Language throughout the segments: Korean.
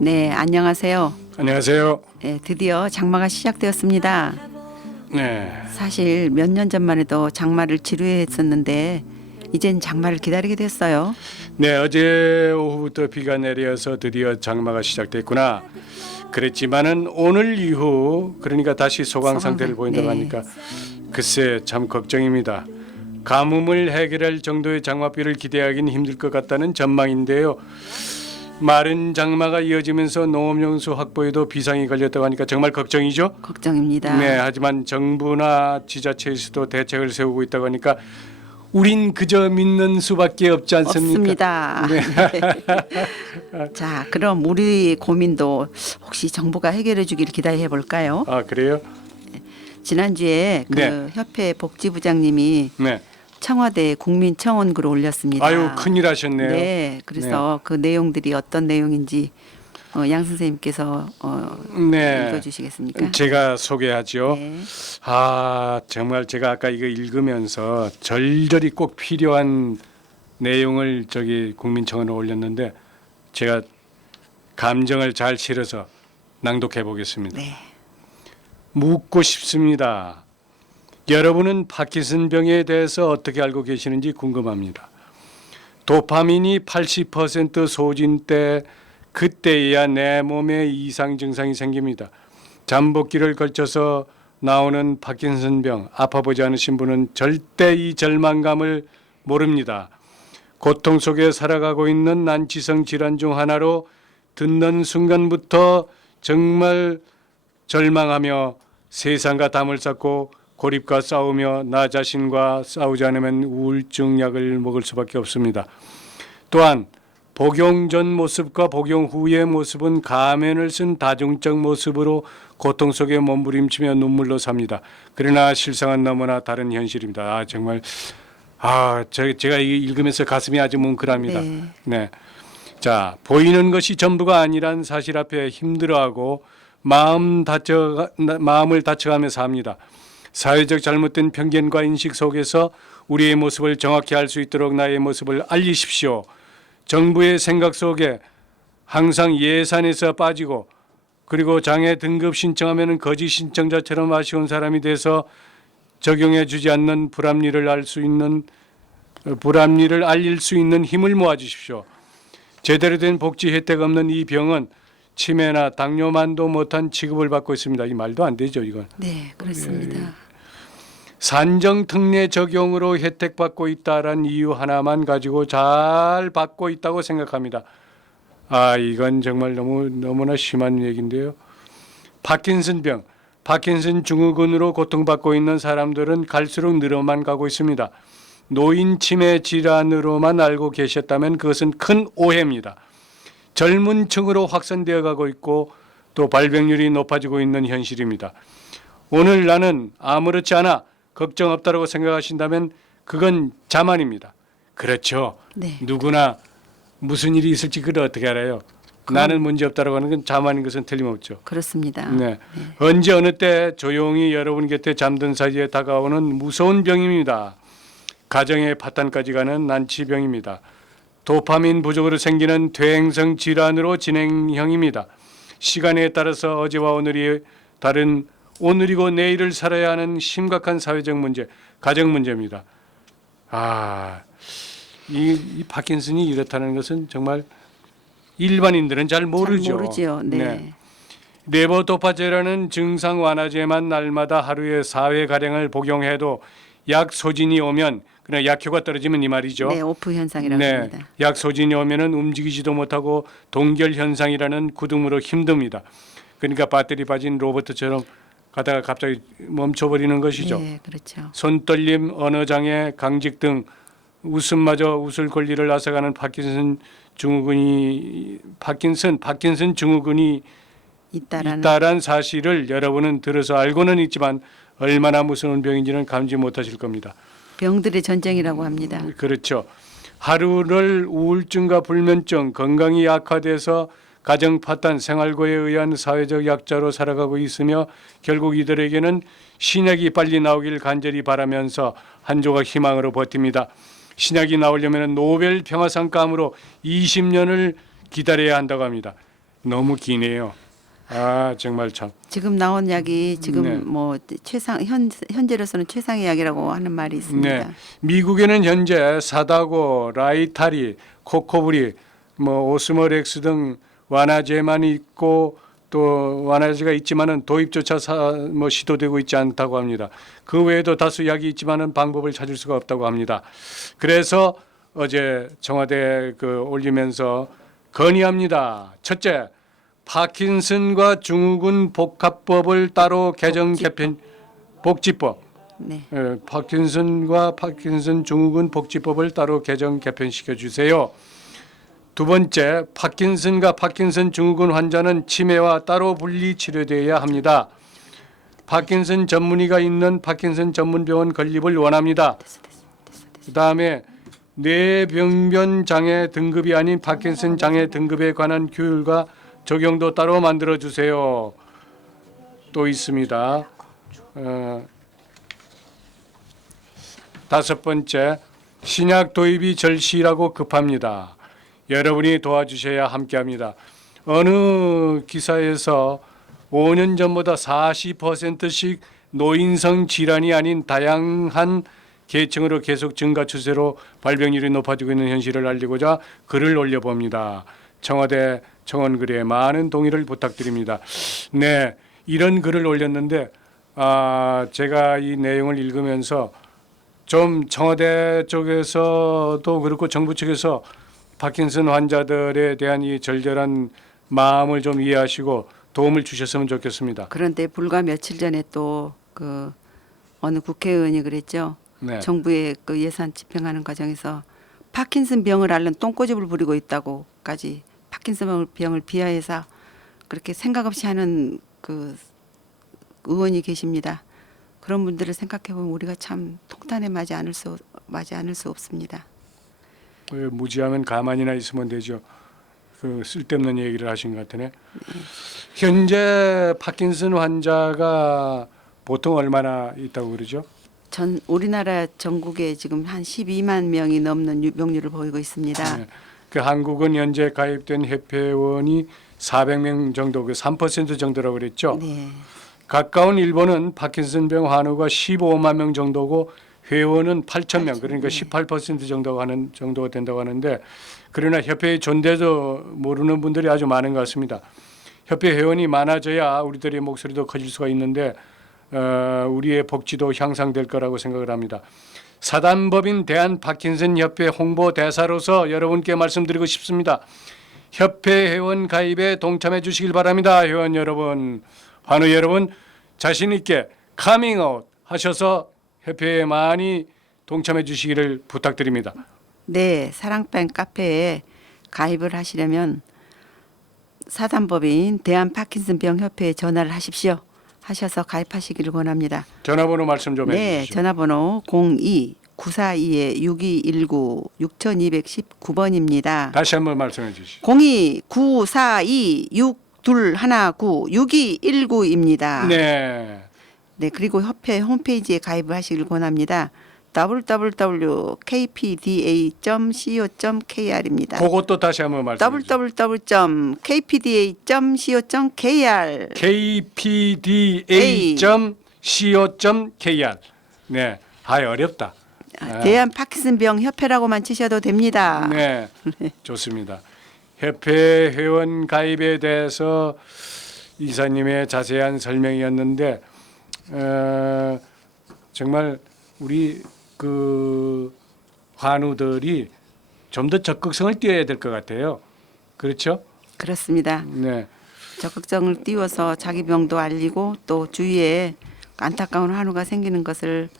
네, 안녕하세요. 안녕하세요. 네, 드디어 장마가 시작되었습니다. 네, 사실 몇 년 전만 해도 장마를 지루해했었는데 이젠 장마를 기다리게 됐어요. 네 어제 오후부터 비가 내려서 드디어 장마가 시작됐구나. 그랬지만은 오늘 이후 그러니까 다시 소강 상태를 보인다고 네. 하니까 글쎄 참 걱정입니다. 가뭄을 해결할 정도의 장마비를 기대하기는 힘들 것 같다는 전망인데요. 마른 장마가 이어지면서 농업용수 확보에도 비상이 걸렸다고 하니까 정말 걱정이죠. 걱정입니다. 네, 하지만 정부나 지자체에서도 대책을 세우고 있다고 하니까 우린 그저 믿는 수밖에 없지 않습니까? 없습니다. 네. 자, 그럼 우리 고민도 혹시 정부가 해결해 주길 기대해 볼까요? 아 그래요? 지난주에 그 네. 협회 복지부장님이 네. 청와대 국민청원 글을 올렸습니다. 아유 큰일 하셨네요. 네, 그래서 그 내용들이 어떤 내용인지 양 선생님께서 네. 읽어주시겠습니까? 제가 소개하죠. 네. 아 정말 제가 아까 이거 읽으면서 절절히 꼭 필요한 내용을 저기 국민청원에 올렸는데 제가 감정을 잘 실어서 낭독해 보겠습니다. 네. 묻고 싶습니다. 여러분은 파킨슨병에 대해서 어떻게 알고 계시는지 궁금합니다. 도파민이 80% 소진 때 그때야 내 몸에 이상 증상이 생깁니다. 잠복기를 걸쳐서 나오는 파킨슨병 아파보지 않으신 분은 절대 이 절망감을 모릅니다. 고통 속에 살아가고 있는 난치성 질환 중 하나로 듣는 순간부터 정말 절망하며 세상과 담을 쌓고 고립과 싸우며 나 자신과 싸우지 않으면 우울증 약을 먹을 수밖에 없습니다. 또한 복용 전 모습과 복용 후의 모습은 가면을 쓴 다중적 모습으로 고통 속에 몸부림치며 눈물로 삽니다. 그러나 실상은 너무나 다른 현실입니다. 아 정말 제가 읽으면서 가슴이 아주 뭉클합니다. 네. 네. 자, 보이는 것이 전부가 아니란 사실 앞에 힘들어하고 마음을 다쳐가며 삽니다. 사회적 잘못된 편견과 인식 속에서 우리의 모습을 정확히 알 수 있도록 나의 모습을 알리십시오. 정부의 생각 속에 항상 예산에서 빠지고 그리고 장애 등급 신청하면 거짓 신청자처럼 아쉬운 사람이 돼서 적용해 주지 않는 불합리를 알릴 수 있는 힘을 모아 주십시오. 제대로 된 복지 혜택 없는 이 병은 치매나 당뇨만도 못한 취급을 받고 있습니다. 이 말도 안 되죠, 이건. 네, 그렇습니다. 산정 특례 적용으로 혜택 받고 있다라는 이유 하나만 가지고 잘 받고 있다고 생각합니다. 아, 이건 정말 너무나 심한 얘기인데요. 파킨슨병, 파킨슨 증후군으로 고통받고 있는 사람들은 갈수록 늘어만 가고 있습니다. 노인 치매 질환으로만 알고 계셨다면 그것은 큰 오해입니다. 젊은 층으로 확산되어 가고 있고 또 발병률이 높아지고 있는 현실입니다. 오늘 나는 아무렇지 않아 걱정 없다고 생각하신다면 그건 자만입니다. 그렇죠. 네. 누구나 무슨 일이 있을지 그걸 어떻게 알아요. 나는 문제 없다고 하는 건 자만인 것은 틀림없죠. 그렇습니다. 네. 언제 어느 때 조용히 여러분 곁에 잠든 사이에 다가오는 무서운 병입니다. 가정의 파탄까지 가는 난치병입니다. 도파민 부족으로 생기는 퇴행성 질환으로 진행형입니다. 시간에 따라서 어제와 오늘이 다른 오늘이고 내일을 살아야 하는 심각한 사회적 문제, 가정 문제입니다. 이 파킨슨이 이렇다는 것은 정말 일반인들은 잘 모르죠. 잘 모르죠. 네. 레보도파제라는 증상 완화제만 날마다 하루에 4회 가량을 복용해도 약 소진이 오면 그냥 약효가 떨어지면 이 말이죠. 네, 오프 현상이라고 합니다. 약 소진이 오면은 움직이지도 못하고 동결 현상이라는 구름으로 힘듭니다. 그러니까 배터리 빠진 로봇처럼 가다가 갑자기 멈춰버리는 것이죠. 네, 그렇죠. 손떨림, 언어장애, 강직 등 웃음마저 웃을 권리를 앗아가는 파킨슨 증후군이 있다란 사실을 여러분은 들어서 알고는 있지만 얼마나 무서운 병인지는 감지 못하실 겁니다. 병들의 전쟁이라고 합니다. 그렇죠. 하루를 우울증과 불면증, 건강이 악화돼서 가정 파탄, 생활고에 의한 사회적 약자로 살아가고 있으며 결국 이들에게는 신약이 빨리 나오길 간절히 바라면서 한 조각 희망으로 버팁니다. 신약이 나오려면 노벨 평화상감으로 20년을 기다려야 한다고 합니다. 너무 기네요. 아 정말 참. 지금 나온 약이 지금 네. 뭐 현재로서는 최상의 약이라고 하는 말이 있습니다. 네. 미국에는 현재 사다고, 라이타리, 코코브리, 뭐 오스모렉스 등 완화제만 있고 또 완화제가 있지만은 도입조차 시도되고 있지 않다고 합니다. 그 외에도 다수 약이 있지만은 방법을 찾을 수가 없다고 합니다. 그래서 어제 청와대 올리면서 건의합니다. 첫째, 파킨슨과 증후군 복합법을 따로 개정 개편 복지법. 네. 파킨슨과 파킨슨 증후군 복지법을 따로 개정 개편시켜 주세요. 두 번째, 파킨슨과 파킨슨 증후군 환자는 치매와 따로 분리 치료되어야 합니다. 파킨슨 전문의가 있는 파킨슨 전문병원 건립을 원합니다. 그다음에 뇌병변 장애 등급이 아닌 파킨슨 장애 등급에 관한 규율과 적용도 따로 만들어 주세요. 또 있습니다. 다섯 번째, 신약 도입이 절실하고 급합니다. 여러분이 도와주셔야 함께합니다. 어느 기사에서 5년 전보다 40%씩 노인성 질환이 아닌 다양한 계층으로 계속 증가 추세로 발병률이 높아지고 있는 현실을 알리고자 글을 올려봅니다. 청와대 청원글에 많은 동의를 부탁드립니다. 네, 이런 글을 올렸는데 제가 이 내용을 읽으면서 좀 청와대 쪽에서도 그렇고 정부 측에서 파킨슨 환자들에 대한 이 절절한 마음을 좀 이해하시고 도움을 주셨으면 좋겠습니다. 그런데 불과 며칠 전에 또 어느 국회의원이 그랬죠. 네. 정부의 예산 집행하는 과정에서 파킨슨 병을 앓는 똥꼬집을 부리고 있다고까지 파킨슨 병을 비하해서 그렇게 생각 없이 하는 의원이 계십니다. 그런 분들을 생각해 보면 우리가 참 통탄에 맞지 않을 수 없습니다. 무지하면 가만히나 있으면 되죠. 쓸데없는 얘기를 하신 것 같으네. 현재 파킨슨 환자가 보통 얼마나 있다고 그러죠? 우리나라 전국에 지금 한 12만 명이 넘는 명률을 보이고 있습니다. 네. 한국은 현재 가입된 협회원이 400명 정도, 3% 정도라고 그랬죠. 네. 가까운 일본은 파킨슨병 환우가 15만 명 정도고 회원은 8천 명, 그러니까 18% 정도가 된다고 하는데, 그러나 협회의 존재도 모르는 분들이 아주 많은 것 같습니다. 협회 회원이 많아져야 우리들의 목소리도 커질 수가 있는데 우리의 복지도 향상될 거라고 생각을 합니다. 사단법인 대한파킨슨협회 홍보대사로서 여러분께 말씀드리고 싶습니다. 협회 회원 가입에 동참해 주시길 바랍니다. 회원 여러분, 환우 여러분, 자신 있게 카밍아웃 하셔서 협회에 많이 동참해 주시기를 부탁드립니다. 네, 사랑뱅 카페에 가입을 하시려면 사단법인 대한파킨슨병협회에 전화를 하십시오. 하셔서 가입하시기를 권합니다. 전화번호 말씀 좀 네, 해주시죠. 전화번호 02-942-6219 6219번입니다. 다시 한번 말씀해 주시죠. 02-942-6219 6219입니다. 네. 네, 그리고 협회 홈페이지에 가입을 하시길 권합니다. www.kpda.co.kr입니다. 그것도 다시 한번 말씀해 주시죠. www.kpda.co.kr kpda.co.kr. 네. 어렵다. 대한 파킨슨병 협회라고만 치셔도 됩니다. 네. 좋습니다. 협회 회원 가입에 대해서 이사님의 자세한 설명이었는데 정말 우리 환우들이 좀 더 적극성을 띄어야 될 것 같아요. 그렇죠? 그렇습니다. 네. 적극성을 띄워서 자기 병도 알리고 또 주위에 안타까운 환우가 생기는 것을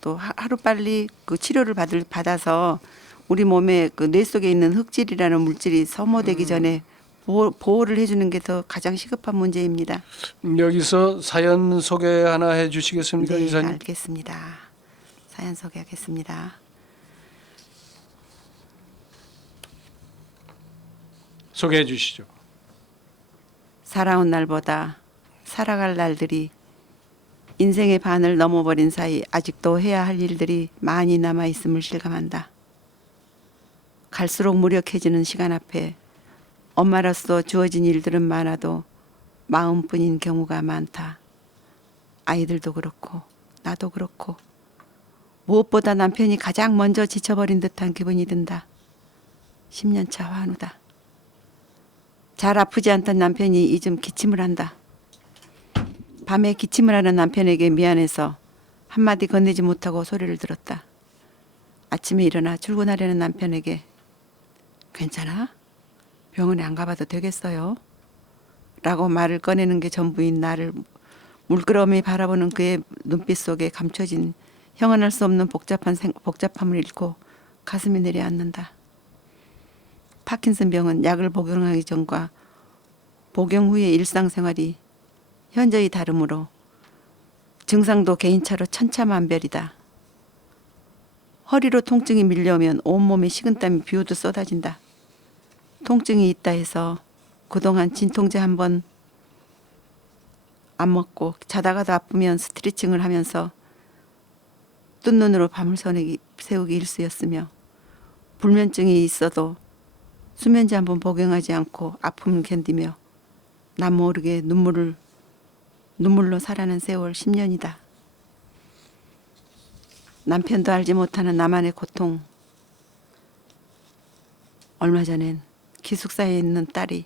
또 하루빨리 치료를 받아서 우리 몸에 뇌 속에 있는 흑질이라는 물질이 소모되기 전에 보호를 해주는 게 더 가장 시급한 문제입니다. 여기서 사연 소개 하나 해주시겠습니까, 네, 이사님? 알겠습니다. 사연 소개하겠습니다. 소개해 주시죠. 살아온 날보다 살아갈 날들이 인생의 반을 넘어버린 사이 아직도 해야 할 일들이 많이 남아 있음을 실감한다. 갈수록 무력해지는 시간 앞에 엄마로서 주어진 일들은 많아도 마음뿐인 경우가 많다. 아이들도 그렇고 나도 그렇고 무엇보다 남편이 가장 먼저 지쳐버린 듯한 기분이 든다. 10년차 환우다. 잘 아프지 않던 남편이 이즘 기침을 한다. 밤에 기침을 하는 남편에게 미안해서 한마디 건네지 못하고 소리를 들었다. 아침에 일어나 출근하려는 남편에게 괜찮아? 병원에 안 가봐도 되겠어요? 라고 말을 꺼내는 게 전부인 나를 물끄러미 바라보는 그의 눈빛 속에 감춰진 형언할 수 없는 복잡함을 잃고 가슴이 내려앉는다. 파킨슨 병은 약을 복용하기 전과 복용 후의 일상생활이 현저히 다르므로 증상도 개인차로 천차만별이다. 허리로 통증이 밀려오면 온몸에 식은땀이 비오듯 쏟아진다. 통증이 있다 해서 그동안 진통제 한 번 안 먹고 자다가도 아프면 스트레칭을 하면서 뜬 눈으로 밤을 새우기 일쑤였으며 불면증이 있어도 수면제 한 번 복용하지 않고 아픔을 견디며 남 모르게 눈물로 살아낸 세월 10년이다. 남편도 알지 못하는 나만의 고통. 얼마 전엔 기숙사에 있는 딸이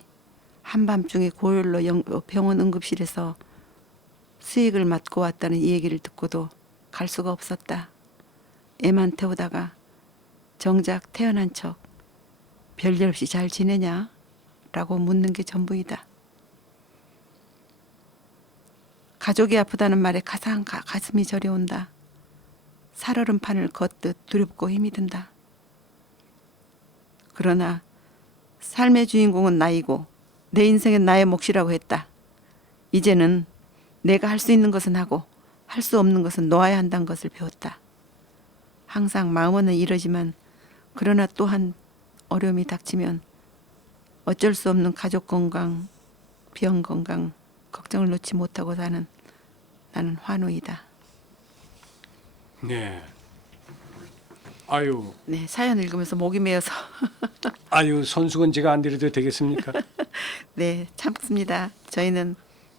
한밤중에 고열로 병원 응급실에서 수액을 맞고 왔다는 이 얘기를 듣고도 갈 수가 없었다. 애만 태우다가 정작 태어난 척 별일 없이 잘 지내냐? 라고 묻는 게 전부이다. 가족이 아프다는 말에 가슴이 저려온다. 살얼음판을 걷듯 두렵고 힘이 든다. 그러나 삶의 주인공은 나이고 내 인생은 나의 몫이라고 했다. 이제는 내가 할 수 있는 것은 하고 할 수 없는 것은 놓아야 한다는 것을 배웠다. 항상 마음은 이러지만 그러나 또한 어려움이 닥치면 어쩔 수 없는 가족 건강, 병 건강 걱정을 놓지 못하고 사는 나는 환우이다. 네. 아유, 네, 사연 읽으면서 목이 메어서 아유 손수건 제가 안 드려도 되겠습니까? 네, 참습니다. 저희는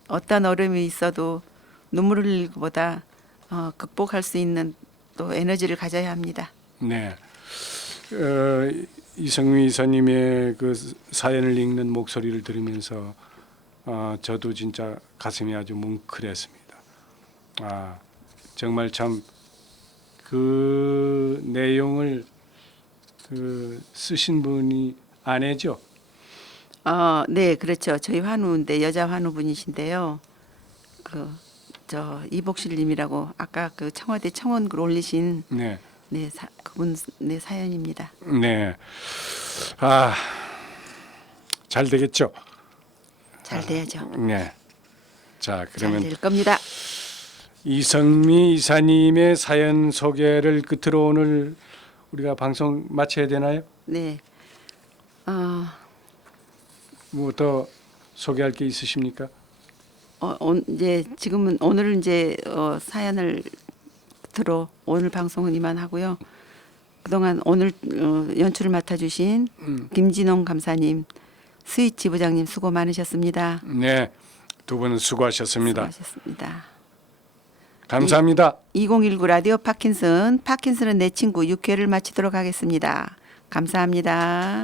어떤 어려움이 있어도 눈물을 흘리는 것보다 극복할 수 있는 또 에너지를 가져야 합니다. 네. 이성미 이사님의 그 사연을 읽는 목소리를 들으면서 저도 진짜 가슴이 아주 뭉클했습니다. 정말 참 그 내용을 쓰신 분이 아내죠? 네, 그렇죠. 저희 환우인데 여자 환우분이신데요. 저 이복실님이라고 아까 그 청와대 청원글 올리신 네. 그분 사연입니다. 네. 잘 되겠죠? 잘 돼야죠. 네. 자, 그러면 잘 될 겁니다. 이성미 이사님의 사연 소개를 끝으로 오늘 우리가 방송 마쳐야 되나요? 네. 뭐 더 소개할 게 있으십니까? 이제 지금은 오늘은 이제 사연을 들어 오늘 방송은 이만하고요. 그동안 오늘 연출을 맡아주신 김진홍 감사님, 스위치 부장님 수고 많으셨습니다. 네, 두 분 수고하셨습니다. 수고하셨습니다. 감사합니다. 2019 라디오 파킨슨은 내 친구 6회를 마치도록 하겠습니다. 감사합니다.